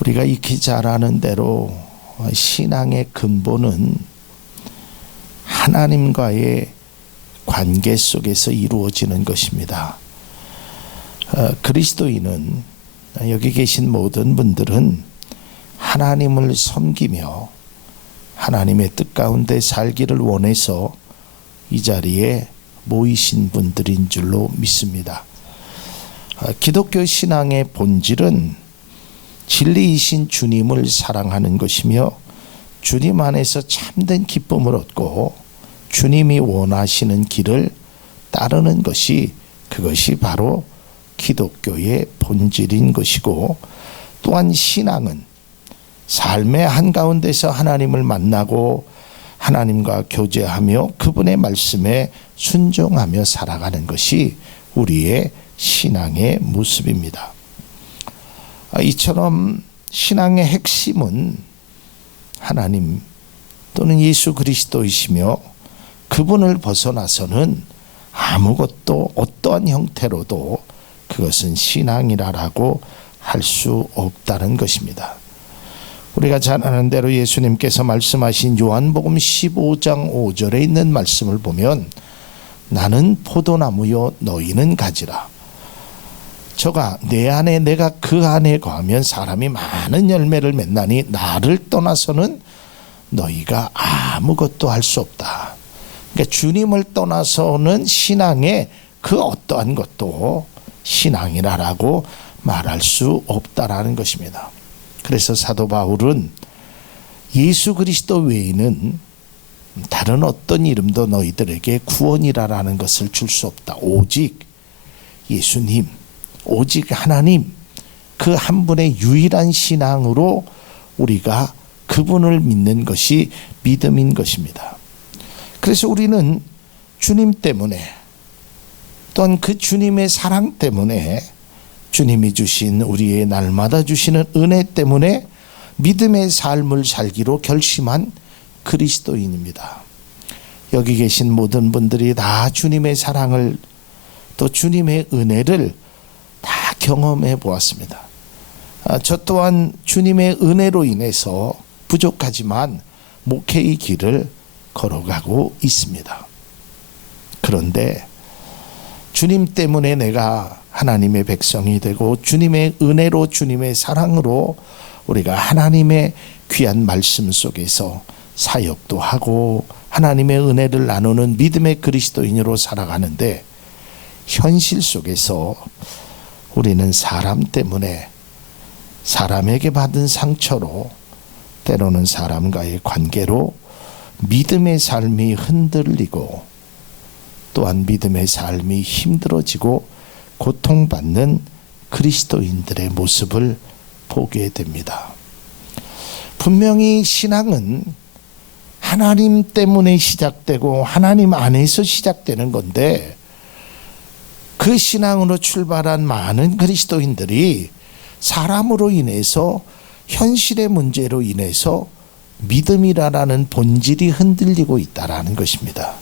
우리가 익히 잘 아는 대로 신앙의 근본은 하나님과의 관계 속에서 이루어지는 것입니다. 그리스도인은, 여기 계신 모든 분들은 하나님을 섬기며 하나님의 뜻 가운데 살기를 원해서 이 자리에 모이신 분들인 줄로 믿습니다. 기독교 신앙의 본질은 진리이신 주님을 사랑하는 것이며 주님 안에서 참된 기쁨을 얻고 주님이 원하시는 길을 따르는 것이, 그것이 바로 기독교의 본질인 것이고, 또한 신앙은 삶의 한가운데서 하나님을 만나고 하나님과 교제하며 그분의 말씀에 순종하며 살아가는 것이 우리의 신앙의 모습입니다. 이처럼 신앙의 핵심은 하나님 또는 예수 그리스도이시며 그분을 벗어나서는 아무것도 어떠한 형태로도 그것은 신앙이라고 할 수 없다는 것입니다. 우리가 잘 아는 대로 예수님께서 말씀하신 요한복음 15장 5절에 있는 말씀을 보면 나는 포도나무요 너희는 가지라. 저가 내 안에 내가 그 안에 거하면 사람이 많은 열매를 맺나니 나를 떠나서는 너희가 아무것도 할 수 없다. 그러니까 주님을 떠나서는 신앙의 그 어떠한 것도 신앙이라고 말할 수 없다라는 것입니다. 그래서 사도 바울은 예수 그리스도 외에는 다른 어떤 이름도 너희들에게 구원이라는 것을 줄 수 없다. 오직 예수님, 오직 하나님, 그 한 분의 유일한 신앙으로 우리가 그분을 믿는 것이 믿음인 것입니다. 그래서 우리는 주님 때문에, 또한 그 주님의 사랑 때문에, 주님이 주신 우리의 날마다 주시는 은혜 때문에 믿음의 삶을 살기로 결심한 그리스도인입니다. 여기 계신 모든 분들이 다 주님의 사랑을, 또 주님의 은혜를 다 경험해 보았습니다. 저 또한 주님의 은혜로 인해서 부족하지만 목회의 길을 걸어가고 있습니다. 그런데 주님 때문에 내가 하나님의 백성이 되고 주님의 은혜로, 주님의 사랑으로 우리가 하나님의 귀한 말씀 속에서 사역도 하고 하나님의 은혜를 나누는 믿음의 그리스도인으로 살아가는데, 현실 속에서 우리는 사람 때문에, 사람에게 받은 상처로, 때로는 사람과의 관계로 믿음의 삶이 흔들리고, 또한 믿음의 삶이 힘들어지고 고통받는 그리스도인들의 모습을 보게 됩니다. 분명히 신앙은 하나님 때문에 시작되고 하나님 안에서 시작되는 건데, 그 신앙으로 출발한 많은 그리스도인들이 사람으로 인해서, 현실의 문제로 인해서 믿음이라는 본질이 흔들리고 있다라는 것입니다.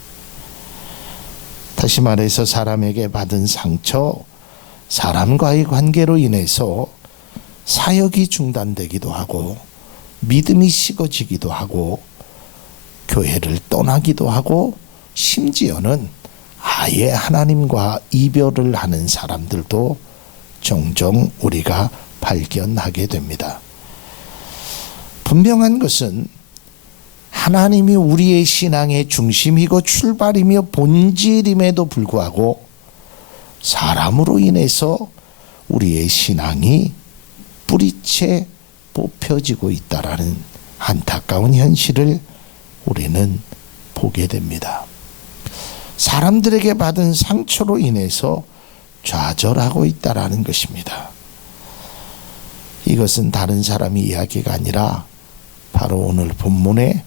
다시 말해서 사람에게 받은 상처, 사람과의 관계로 인해서 사역이 중단되기도 하고 믿음이 식어지기도 하고 교회를 떠나기도 하고, 심지어는 아예 하나님과 이별을 하는 사람들도 종종 우리가 발견하게 됩니다. 분명한 것은 하나님이 우리의 신앙의 중심이고 출발이며 본질임에도 불구하고 사람으로 인해서 우리의 신앙이 뿌리채 뽑혀지고 있다라는 안타까운 현실을 우리는 보게 됩니다. 사람들에게 받은 상처로 인해서 좌절하고 있다라는 것입니다. 이것은 다른 사람의 이야기가 아니라 바로 오늘 본문의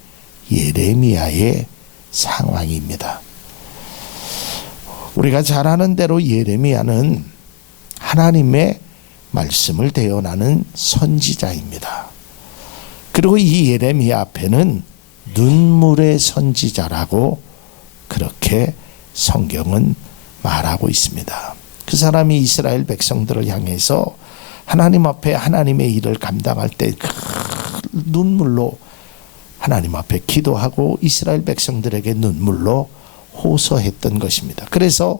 예레미야의 상황입니다. 우리가 잘 아는 대로 예레미야는 하나님의 말씀을 대언하는 선지자입니다. 그리고 이 예레미야 앞에는 눈물의 선지자라고 그렇게 성경은 말하고 있습니다. 그 사람이 이스라엘 백성들을 향해서 하나님 앞에 하나님의 일을 감당할 때 그 눈물로 하나님 앞에 기도하고 이스라엘 백성들에게 눈물로 호소했던 것입니다. 그래서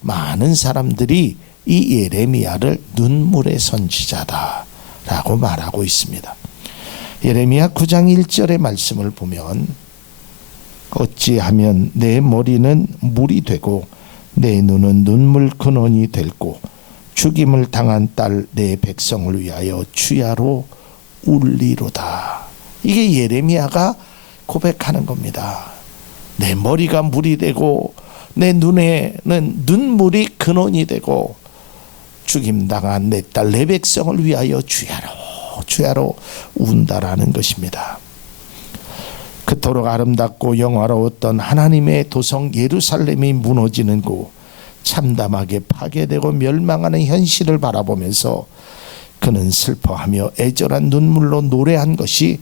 많은 사람들이 이 예레미야를 눈물의 선지자다라고 말하고 있습니다. 예레미야 9장 1절의 말씀을 보면 어찌하면 내 머리는 물이 되고 내 눈은 눈물 근원이 될고 죽임을 당한 딸 내 백성을 위하여 주야로 울리로다. 이게 예레미야가 고백하는 겁니다. 내 머리가 물이 되고 내 눈에는 눈물이 근원이 되고 죽임당한 내 딸 내 백성을 위하여 주야로 운다라는 것입니다. 그토록 아름답고 영화로웠던 하나님의 도성 예루살렘이 무너지는 곳, 참담하게 파괴되고 멸망하는 현실을 바라보면서 그는 슬퍼하며 애절한 눈물로 노래한 것이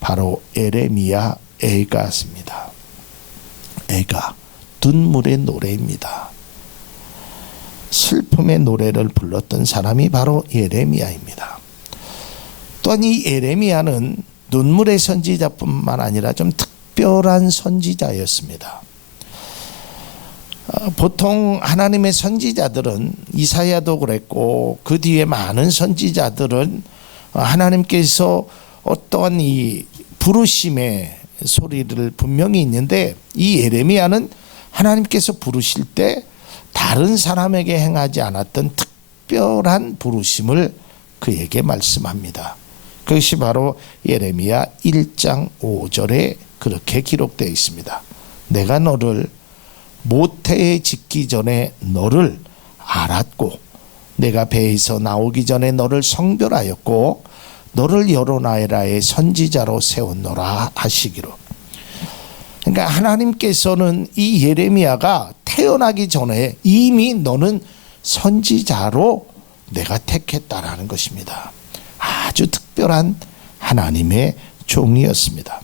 바로 예레미야 애가입니다. 애가, 눈물의 노래입니다. 슬픔의 노래를 불렀던 사람이 바로 예레미야입니다. 또한 이 예레미야는 눈물의 선지자뿐만 아니라 좀 특별한 선지자였습니다. 보통 하나님의 선지자들은 이사야도 그랬고 그 뒤에 많은 선지자들은 하나님께서 어떠한 이 부르심의 소리를 분명히 있는데 이 예레미야는 하나님께서 부르실 때 다른 사람에게 행하지 않았던 특별한 부르심을 그에게 말씀합니다. 그것이 바로 예레미야 1장 5절에 그렇게 기록되어 있습니다. 내가 너를 모태에 짓기 전에 너를 알았고 내가 배에서 나오기 전에 너를 성별하였고 너를 여러 나라의 선지자로 세웠노라 하시기로. 그러니까 하나님께서는 이 예레미야가 태어나기 전에 이미 너는 선지자로 내가 택했다라는 것입니다. 아주 특별한 하나님의 종이었습니다.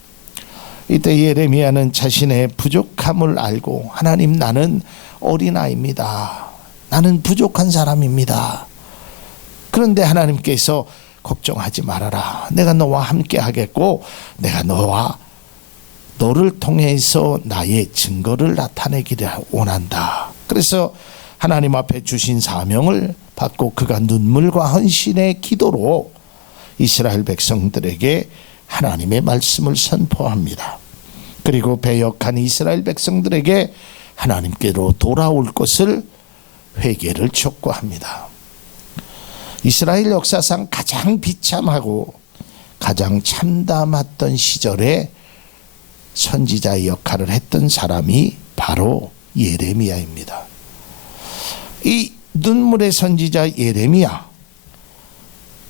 이때 예레미야는 자신의 부족함을 알고 하나님 나는 어린아이입니다. 나는 부족한 사람입니다. 그런데 하나님께서 걱정하지 말아라. 내가 너와 함께 하겠고 내가 너를 통해서 나의 증거를 나타내기를 원한다. 그래서 하나님 앞에 주신 사명을 받고 그가 눈물과 헌신의 기도로 이스라엘 백성들에게 하나님의 말씀을 선포합니다. 그리고 배역한 이스라엘 백성들에게 하나님께로 돌아올 것을 회개를 촉구합니다. 이스라엘 역사상 가장 비참하고 가장 참담했던 시절에 선지자의 역할을 했던 사람이 바로 예레미야입니다. 이 눈물의 선지자 예레미야,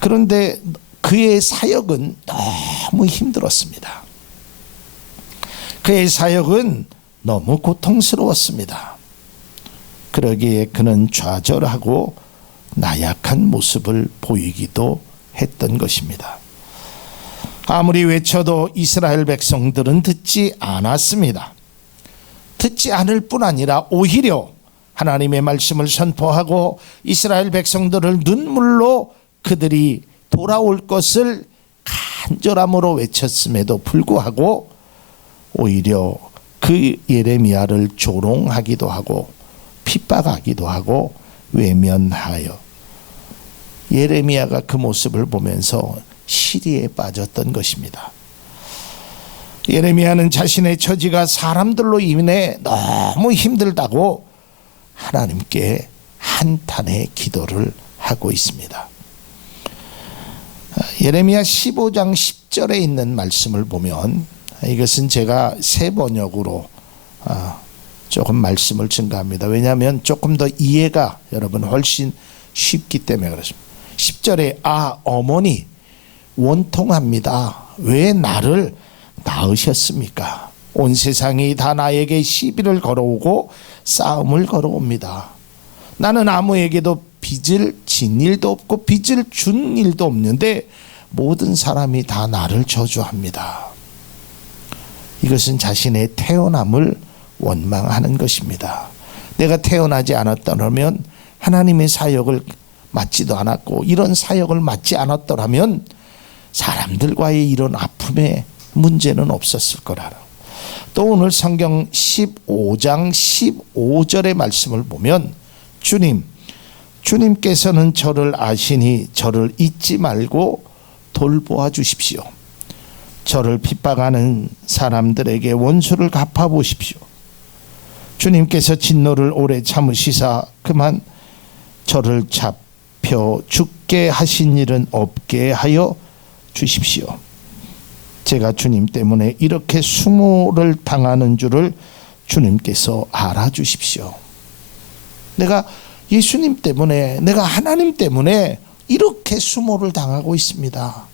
그런데 그의 사역은 너무 힘들었습니다. 그의 사역은 너무 고통스러웠습니다. 그러기에 그는 좌절하고 나약한 모습을 보이기도 했던 것입니다. 아무리 외쳐도 이스라엘 백성들은 듣지 않았습니다. 듣지 않을 뿐 아니라 오히려 하나님의 말씀을 선포하고 이스라엘 백성들을 눈물로 그들이 돌아올 것을 간절함으로 외쳤음에도 불구하고 오히려 그 예레미야를 조롱하기도 하고 핍박하기도 하고 외면하여 예레미야가 그 모습을 보면서 시리에 빠졌던 것입니다. 예레미야는 자신의 처지가 사람들로 인해 너무 힘들다고 하나님께 한탄의 기도를 하고 있습니다. 예레미야 15장 10절에 있는 말씀을 보면 이것은 제가 새 번역으로 조금 말씀을 증가합니다. 왜냐하면 조금 더 이해가 여러분 훨씬 쉽기 때문에 그렇습니다. 10절에 어머니 원통합니다. 왜 나를 낳으셨습니까? 온 세상이 다 나에게 시비를 걸어오고 싸움을 걸어옵니다. 나는 아무에게도 빚을 진 일도 없고 빚을 준 일도 없는데 모든 사람이 다 나를 저주합니다. 이것은 자신의 태어남을 원망하는 것입니다. 내가 태어나지 않았더라면 하나님의 사역을 맞지도 않았고 이런 사역을 맡지 않았더라면 사람들과의 이런 아픔에 문제는 없었을 거라고. 또 오늘 성경 15장 15절의 말씀을 보면 주님께서는 저를 아시니 저를 잊지 말고 돌보아 주십시오. 저를 핍박하는 사람들에게 원수를 갚아보십시오. 주님께서 진노를 오래 참으시사 그만 저를 잡혀 죽게 하신 일은 없게 하여 주십시오. 제가 주님 때문에 이렇게 수모를 당하는 줄을 주님께서 알아주십시오. 내가 예수님 때문에, 내가 하나님 때문에 이렇게 수모를 당하고 있습니다.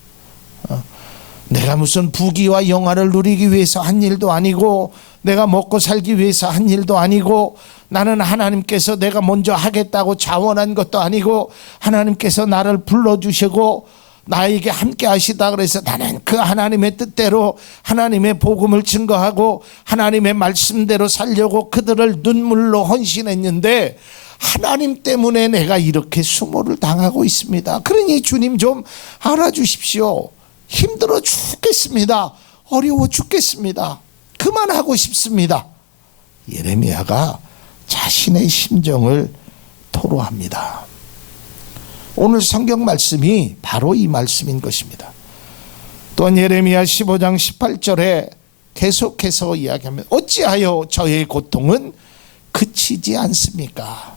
내가 무슨 부귀와 영화를 누리기 위해서 한 일도 아니고, 내가 먹고 살기 위해서 한 일도 아니고, 나는 하나님께서 내가 먼저 하겠다고 자원한 것도 아니고, 하나님께서 나를 불러주시고 나에게 함께 하시다 그래서 나는 그 하나님의 뜻대로 하나님의 복음을 증거하고 하나님의 말씀대로 살려고 그들을 눈물로 헌신했는데, 하나님 때문에 내가 이렇게 수모를 당하고 있습니다. 그러니 주님 좀 알아주십시오. 힘들어 죽겠습니다. 어려워 죽겠습니다. 그만하고 싶습니다. 예레미야가 자신의 심정을 토로합니다. 오늘 성경 말씀이 바로 이 말씀인 것입니다. 또한 예레미야 15장 18절에 계속해서 이야기하면 어찌하여 저의 고통은 그치지 않습니까?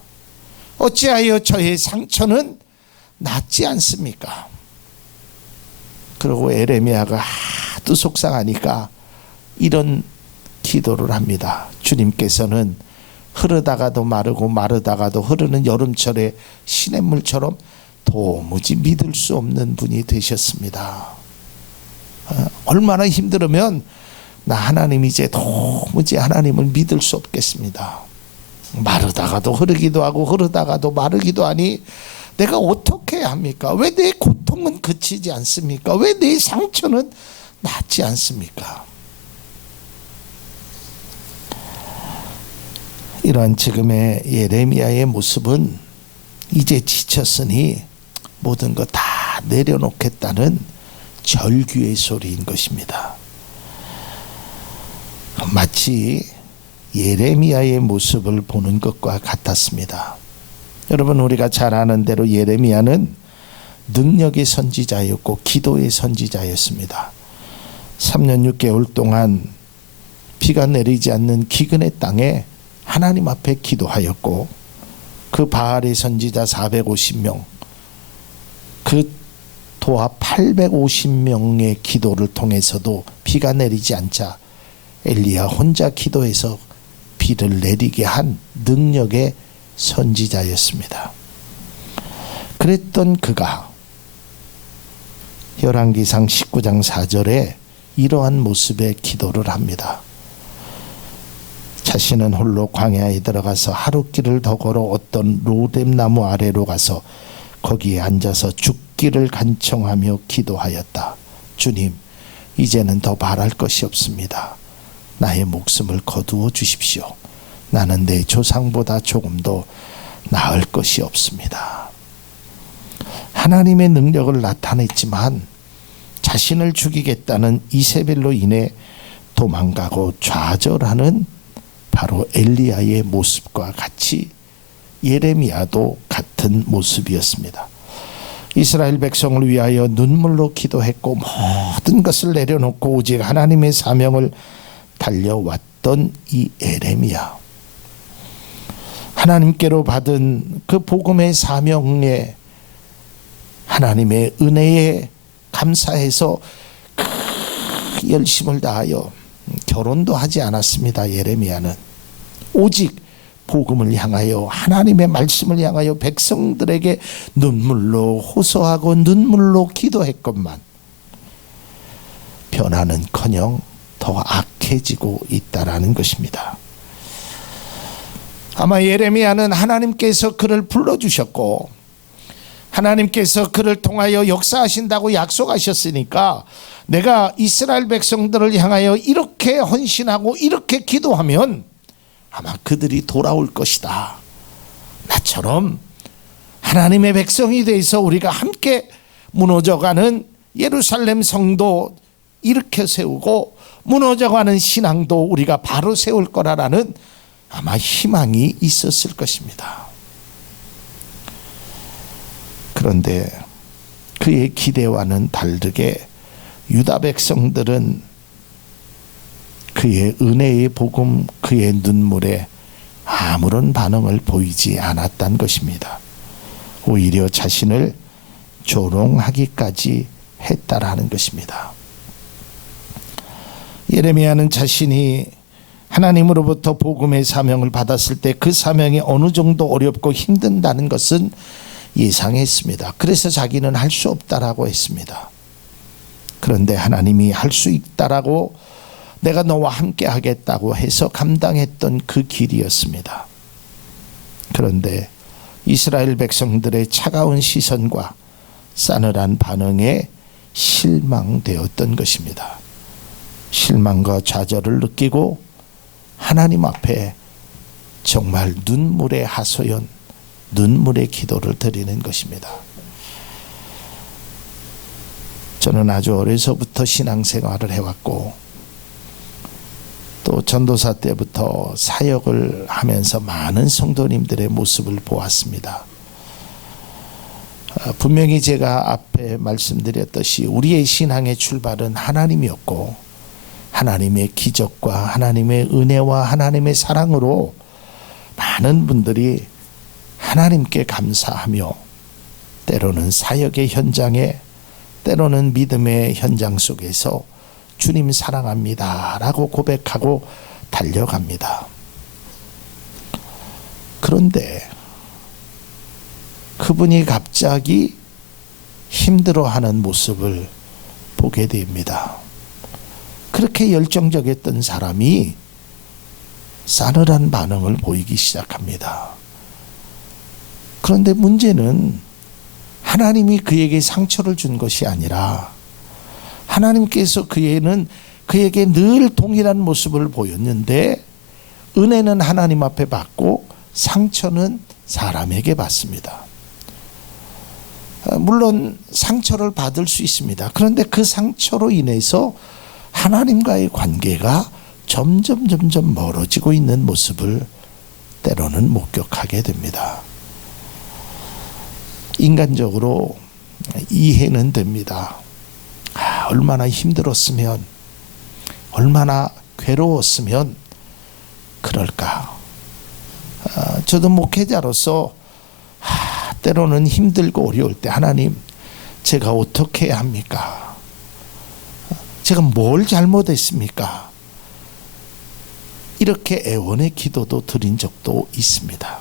어찌하여 저의 상처는 낫지 않습니까? 그리고 예레미야가 하도 속상하니까 이런 기도를 합니다. 주님께서는 흐르다가도 마르고 마르다가도 흐르는 여름철의 시냇물처럼 도무지 믿을 수 없는 분이 되셨습니다. 얼마나 힘들으면 나 하나님 이제 도무지 하나님을 믿을 수 없겠습니다. 마르다가도 흐르기도 하고 흐르다가도 마르기도 하니 내가 어떻게 해야 합니까? 왜 내 고통은 그치지 않습니까? 왜 내 상처는 낫지 않습니까? 이러한 지금의 예레미야의 모습은 이제 지쳤으니 모든 것 다 내려놓겠다는 절규의 소리인 것입니다. 마치 예레미야의 모습을 보는 것과 같았습니다. 여러분, 우리가 잘 아는 대로 예레미야는 능력의 선지자였고 기도의 선지자였습니다. 3년 6개월 동안 비가 내리지 않는 기근의 땅에 하나님 앞에 기도하였고, 그 바알의 선지자 450명, 그 도합 850명의 기도를 통해서도 비가 내리지 않자 엘리야 혼자 기도해서 비를 내리게 한 능력의 선지자였습니다. 그랬던 그가 열왕기상 19장 4절에 이러한 모습의 기도를 합니다. 자신은 홀로 광야에 들어가서 하루길을 더 걸어 어떤 로뎀나무 아래로 가서 거기에 앉아서 죽기를 간청하며 기도하였다. 주님, 이제는 더 바랄 것이 없습니다. 나의 목숨을 거두어 주십시오. 나는 내 조상보다 조금도 나을 것이 없습니다. 하나님의 능력을 나타냈지만 자신을 죽이겠다는 이세벨로 인해 도망가고 좌절하는 바로 엘리야의 모습과 같이 예레미야도 같은 모습이었습니다. 이스라엘 백성을 위하여 눈물로 기도했고 모든 것을 내려놓고 오직 하나님의 사명을 달려왔던 이 예레미야, 하나님께로 받은 그 복음의 사명에 하나님의 은혜에 감사해서 그 열심을 다하여 결혼도 하지 않았습니다. 예레미야는 오직 복음을 향하여, 하나님의 말씀을 향하여 백성들에게 눈물로 호소하고 눈물로 기도했건만 변화는커녕 더 악해지고 있다라는 것입니다. 아마 예레미야는 하나님께서 그를 불러주셨고 하나님께서 그를 통하여 역사하신다고 약속하셨으니까 내가 이스라엘 백성들을 향하여 이렇게 헌신하고 이렇게 기도하면 아마 그들이 돌아올 것이다. 나처럼 하나님의 백성이 돼서 우리가 함께 무너져가는 예루살렘 성도 일으켜 세우고 무너져가는 신앙도 우리가 바로 세울 거라는 아마 희망이 있었을 것입니다. 그런데 그의 기대와는 다르게 유다 백성들은 그의 은혜의 복음, 그의 눈물에 아무런 반응을 보이지 않았단 것입니다. 오히려 자신을 조롱하기까지 했다라는 것입니다. 예레미야는 자신이 하나님으로부터 복음의 사명을 받았을 때 그 사명이 어느 정도 어렵고 힘든다는 것은 예상했습니다. 그래서 자기는 할 수 없다라고 했습니다. 그런데 하나님이 할 수 있다라고 내가 너와 함께 하겠다고 해서 감당했던 그 길이었습니다. 그런데 이스라엘 백성들의 차가운 시선과 싸늘한 반응에 실망되었던 것입니다. 실망과 좌절을 느끼고 하나님 앞에 정말 눈물의 하소연, 눈물의 기도를 드리는 것입니다. 저는 아주 어려서부터 신앙생활을 해왔고 또 전도사 때부터 사역을 하면서 많은 성도님들의 모습을 보았습니다. 분명히 제가 앞에 말씀드렸듯이 우리의 신앙의 출발은 하나님이었고 하나님의 기적과 하나님의 은혜와 하나님의 사랑으로 많은 분들이 하나님께 감사하며 때로는 사역의 현장에 때로는 믿음의 현장 속에서 주님 사랑합니다 라고 고백하고 달려갑니다. 그런데 그분이 갑자기 힘들어하는 모습을 보게 됩니다. 그렇게 열정적이었던 사람이 싸늘한 반응을 보이기 시작합니다. 그런데 문제는 하나님이 그에게 상처를 준 것이 아니라 하나님께서 그에게 늘 동일한 모습을 보였는데 은혜는 하나님 앞에 받고 상처는 사람에게 받습니다. 물론 상처를 받을 수 있습니다. 그런데 그 상처로 인해서 하나님과의 관계가 점점 멀어지고 있는 모습을 때로는 목격하게 됩니다. 인간적으로 이해는 됩니다. 얼마나 힘들었으면, 얼마나 괴로웠으면 그럴까. 저도 목회자로서 때로는 힘들고 어려울 때 하나님, 제가 어떻게 해야 합니까? 제가 뭘 잘못했습니까? 이렇게 애원의 기도도 드린 적도 있습니다.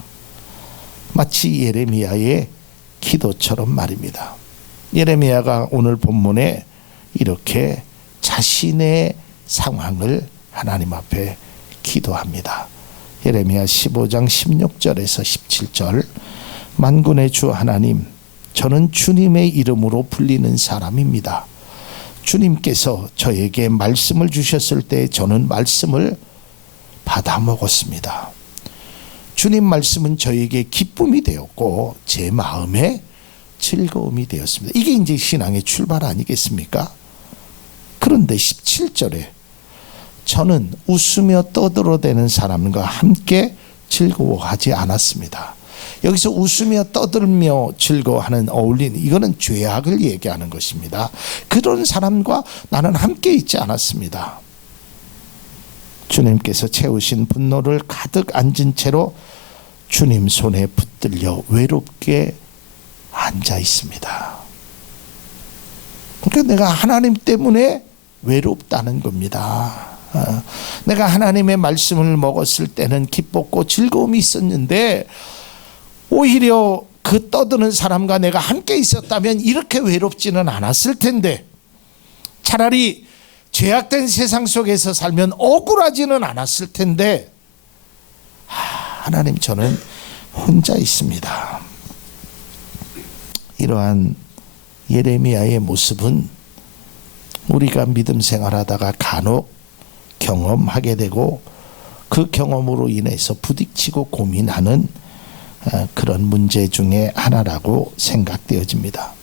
마치 예레미야의 기도처럼 말입니다. 예레미야가 오늘 본문에 이렇게 자신의 상황을 하나님 앞에 기도합니다. 예레미야 15장 16절에서 17절 만군의 주 하나님, 저는 주님의 이름으로 불리는 사람입니다. 주님께서 저에게 말씀을 주셨을 때 저는 말씀을 받아 먹었습니다. 주님 말씀은 저에게 기쁨이 되었고 제 마음에 즐거움이 되었습니다. 이게 이제 신앙의 출발 아니겠습니까? 그런데 17절에 저는 웃으며 떠들어대는 사람과 함께 즐거워하지 않았습니다. 여기서 웃으며 떠들며 즐거워하는 어울리는 이거는 죄악을 얘기하는 것입니다. 그런 사람과 나는 함께 있지 않았습니다. 주님께서 채우신 분노를 가득 안은 채로 주님 손에 붙들려 외롭게 앉아 있습니다. 그러니까 내가 하나님 때문에 외롭다는 겁니다. 내가 하나님의 말씀을 먹었을 때는 기뻤고 즐거움이 있었는데 오히려 그 떠드는 사람과 내가 함께 있었다면 이렇게 외롭지는 않았을 텐데 차라리 죄악된 세상 속에서 살면 억울하지는 않았을 텐데 하나님, 저는 혼자 있습니다. 이러한 예레미야의 모습은 우리가 믿음 생활하다가 간혹 경험하게 되고 그 경험으로 인해서 부딪히고 고민하는 그런 문제 중에 하나라고 생각되어집니다.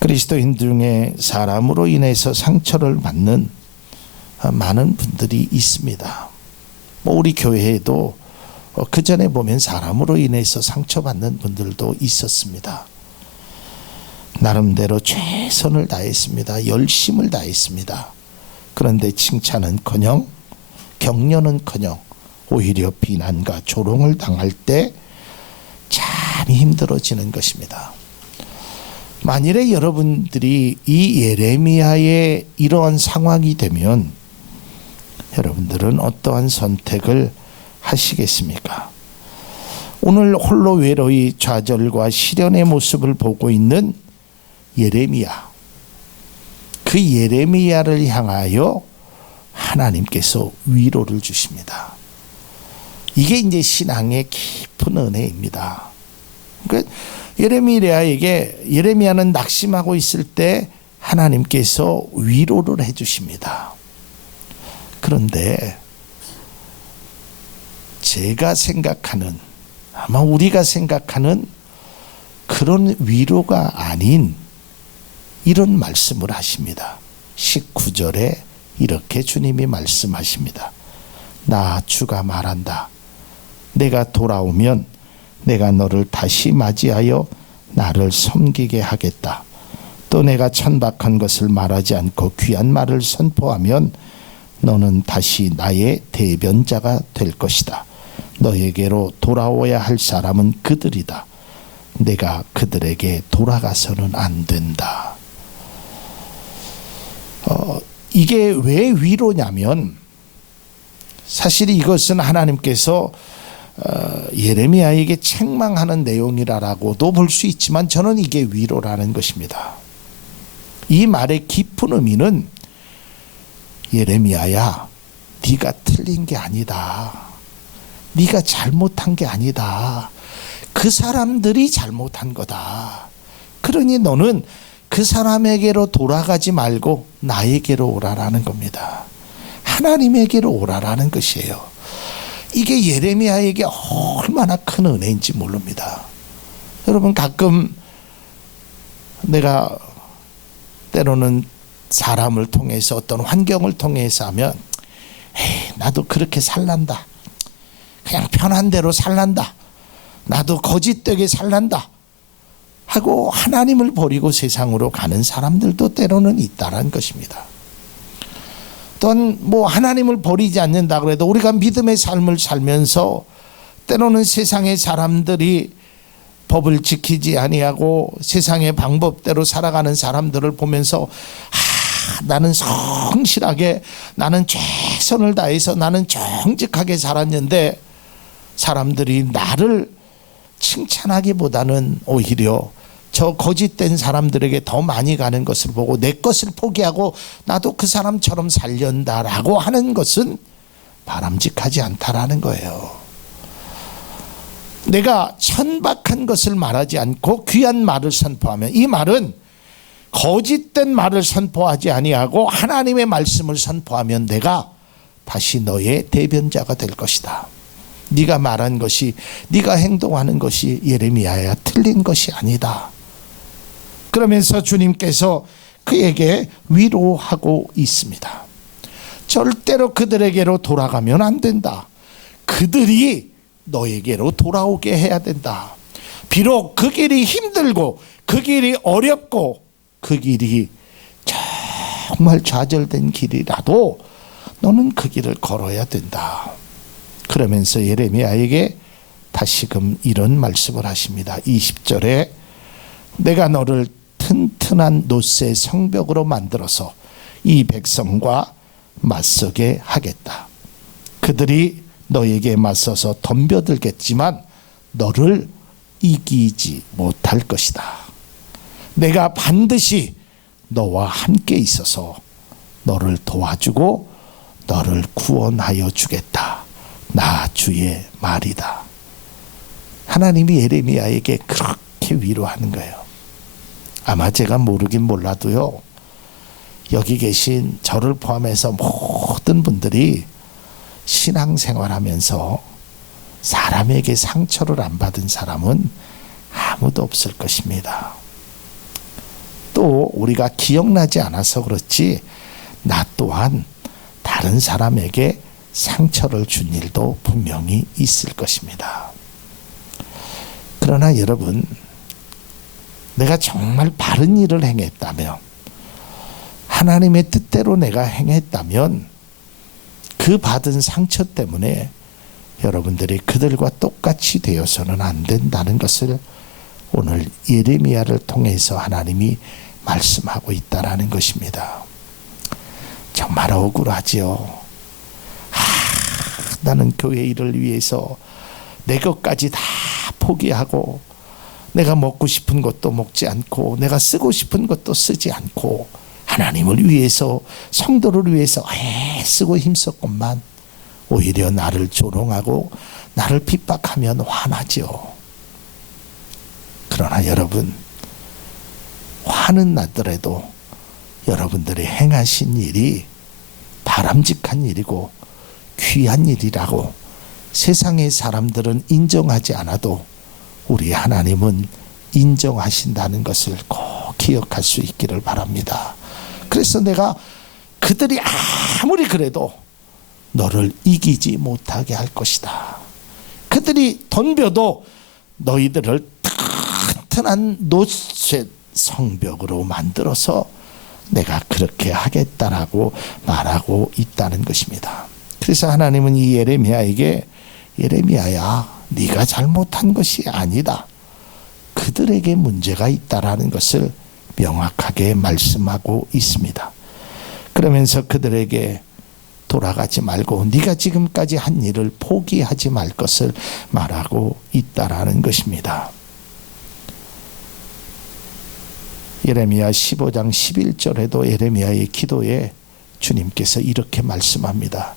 그리스도인 중에 사람으로 인해서 상처를 받는 많은 분들이 있습니다. 우리 교회에도 그 전에 보면 사람으로 인해서 상처받는 분들도 있었습니다. 나름대로 최선을 다했습니다. 열심을 다했습니다. 그런데 칭찬은커녕 격려는커녕 오히려 비난과 조롱을 당할 때 참 힘들어지는 것입니다. 만일에 여러분들이 이 예레미야의 이러한 상황이 되면 여러분들은 어떠한 선택을 하시겠습니까? 오늘 홀로 외로이 좌절과 시련의 모습을 보고 있는 예레미야, 그 예레미야를 향하여 하나님께서 위로를 주십니다. 이게 이제 신앙의 깊은 은혜입니다. 그러니까 예레미야는 낙심하고 있을 때 하나님께서 위로를 해주십니다. 그런데 제가 생각하는, 아마 우리가 생각하는 그런 위로가 아닌 이런 말씀을 하십니다. 19절에 이렇게 주님이 말씀하십니다. 나 주가 말한다. 내가 돌아오면 내가 너를 다시 맞이하여 나를 섬기게 하겠다. 또 내가 천박한 것을 말하지 않고 귀한 말을 선포하면 너는 다시 나의 대변자가 될 것이다. 너에게로 돌아오야 할 사람은 그들이다. 내가 그들에게 돌아가서는 안 된다. 이게 왜 위로냐면 사실 이것은 하나님께서 예레미야에게 책망하는 내용이라고도 볼 수 있지만 저는 이게 위로라는 것입니다. 이 말의 깊은 의미는 예레미야야, 네가 틀린 게 아니다. 네가 잘못한 게 아니다. 그 사람들이 잘못한 거다. 그러니 너는 그 사람에게로 돌아가지 말고 나에게로 오라라는 겁니다. 하나님에게로 오라라는 것이에요. 이게 예레미야에게 얼마나 큰 은혜인지 모릅니다. 여러분, 가끔 내가 때로는 사람을 통해서 어떤 환경을 통해서 하면 나도 그렇게 살란다. 그냥 편한 대로 살란다. 나도 거짓되게 살란다. 하고 하나님을 버리고 세상으로 가는 사람들도 때로는 있다는 것입니다. 또한 하나님을 버리지 않는다 그래도 우리가 믿음의 삶을 살면서 때로는 세상의 사람들이 법을 지키지 아니하고 세상의 방법대로 살아가는 사람들을 보면서 나는 성실하게, 나는 최선을 다해서, 나는 정직하게 살았는데 사람들이 나를 칭찬하기보다는 오히려 저 거짓된 사람들에게 더 많이 가는 것을 보고 내 것을 포기하고 나도 그 사람처럼 살련다라고 하는 것은 바람직하지 않다라는 거예요. 내가 천박한 것을 말하지 않고 귀한 말을 선포하면, 이 말은 거짓된 말을 선포하지 아니하고 하나님의 말씀을 선포하면 내가 다시 너의 대변자가 될 것이다. 네가 말한 것이, 네가 행동하는 것이 예레미야야 틀린 것이 아니다. 그러면서 주님께서 그에게 위로하고 있습니다. 절대로 그들에게로 돌아가면 안 된다. 그들이 너에게로 돌아오게 해야 된다. 비록 그 길이 힘들고 그 길이 어렵고 그 길이 정말 좌절된 길이라도 너는 그 길을 걸어야 된다. 그러면서 예레미야에게 다시금 이런 말씀을 하십니다. 20절에 내가 너를 튼튼한 놋의 성벽으로 만들어서 이 백성과 맞서게 하겠다. 그들이 너에게 맞서서 덤벼들겠지만 너를 이기지 못할 것이다. 내가 반드시 너와 함께 있어서 너를 도와주고 너를 구원하여 주겠다. 나 주의 말이다. 하나님이 예레미야에게 그렇게 위로하는 거예요. 아마 제가 모르긴 몰라도요, 여기 계신 저를 포함해서 모든 분들이 신앙생활하면서 사람에게 상처를 안 받은 사람은 아무도 없을 것입니다. 또 우리가 기억나지 않아서 그렇지 나 또한 다른 사람에게 상처를 준 일도 분명히 있을 것입니다. 그러나 여러분, 내가 정말 바른 일을 행했다면, 하나님의 뜻대로 내가 행했다면 그 받은 상처 때문에 여러분들이 그들과 똑같이 되어서는 안 된다는 것을 오늘 예레미야를 통해서 하나님이 말씀하고 있다라는 것입니다. 정말 억울하지요. 나는 교회 일을 위해서 내 것까지 다 포기하고 내가 먹고 싶은 것도 먹지 않고 내가 쓰고 싶은 것도 쓰지 않고 하나님을 위해서, 성도를 위해서 애쓰고 힘썼건만 오히려 나를 조롱하고 나를 핍박하면 화나죠. 그러나 여러분, 화는 나더라도 여러분들이 행하신 일이 바람직한 일이고 귀한 일이라고 세상의 사람들은 인정하지 않아도 우리 하나님은 인정하신다는 것을 꼭 기억할 수 있기를 바랍니다. 그래서 내가 그들이 아무리 그래도 너를 이기지 못하게 할 것이다. 그들이 덤벼도 너희들을 튼튼한 노쇠 성벽으로 만들어서 내가 그렇게 하겠다라고 말하고 있다는 것입니다. 그래서 하나님은 이 예레미야에게, 예레미야야, 네가 잘못한 것이 아니다. 그들에게 문제가 있다라는 것을 명확하게 말씀하고 있습니다. 그러면서 그들에게 돌아가지 말고 네가 지금까지 한 일을 포기하지 말 것을 말하고 있다라는 것입니다. 예레미야 15장 11절에도 예레미야의 기도에 주님께서 이렇게 말씀합니다.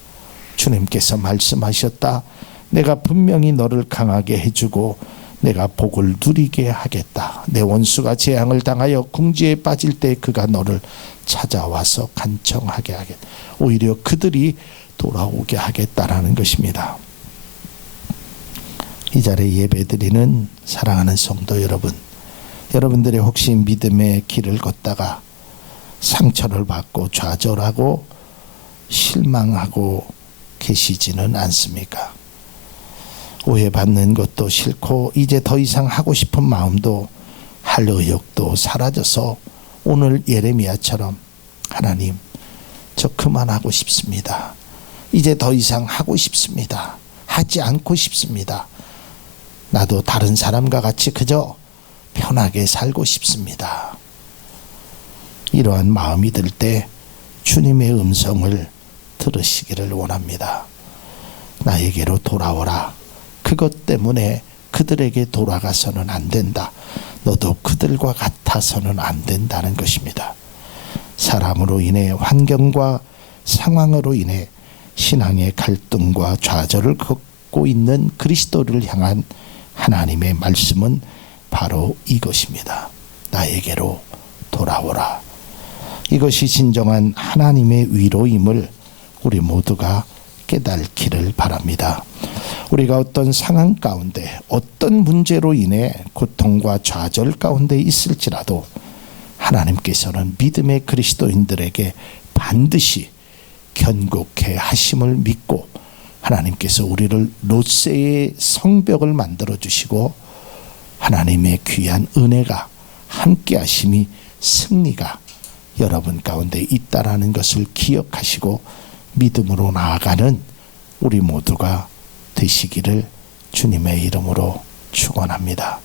주님께서 말씀하셨다. 내가 분명히 너를 강하게 해주고 내가 복을 누리게 하겠다. 내 원수가 재앙을 당하여 궁지에 빠질 때 그가 너를 찾아와서 간청하게 하겠다. 오히려 그들이 돌아오게 하겠다라는 것입니다. 이 자리에 예배드리는 사랑하는 성도 여러분, 여러분들이 혹시 믿음의 길을 걷다가 상처를 받고 좌절하고 실망하고 계시지는 않습니까? 오해받는 것도 싫고 이제 더 이상 하고 싶은 마음도 할 의욕도 사라져서 오늘 예레미야처럼 하나님, 저 그만하고 싶습니다. 이제 더 이상 하고 싶습니다. 하지 않고 싶습니다. 나도 다른 사람과 같이 그저 편하게 살고 싶습니다. 이러한 마음이 들 때 주님의 음성을 들으시기를 원합니다. 나에게로 돌아오라. 그것 때문에 그들에게 돌아가서는 안 된다. 너도 그들과 같아서는 안 된다는 것입니다. 사람으로 인해, 환경과 상황으로 인해 신앙의 갈등과 좌절을 겪고 있는 그리스도를 향한 하나님의 말씀은 바로 이것입니다. 나에게로 돌아오라. 이것이 진정한 하나님의 위로임을 우리 모두가 깨닫기를 바랍니다. 우리가 어떤 상황 가운데, 어떤 문제로 인해 고통과 좌절 가운데 있을지라도 하나님께서는 믿음의 그리스도인들에게 반드시 견고케 하심을 믿고 하나님께서 우리를 롯세의 성벽을 만들어 주시고 하나님의 귀한 은혜가, 함께 하심이, 승리가 여러분 가운데 있다라는 것을 기억하시고 믿음으로 나아가는 우리 모두가 되시기를 주님의 이름으로 축원합니다.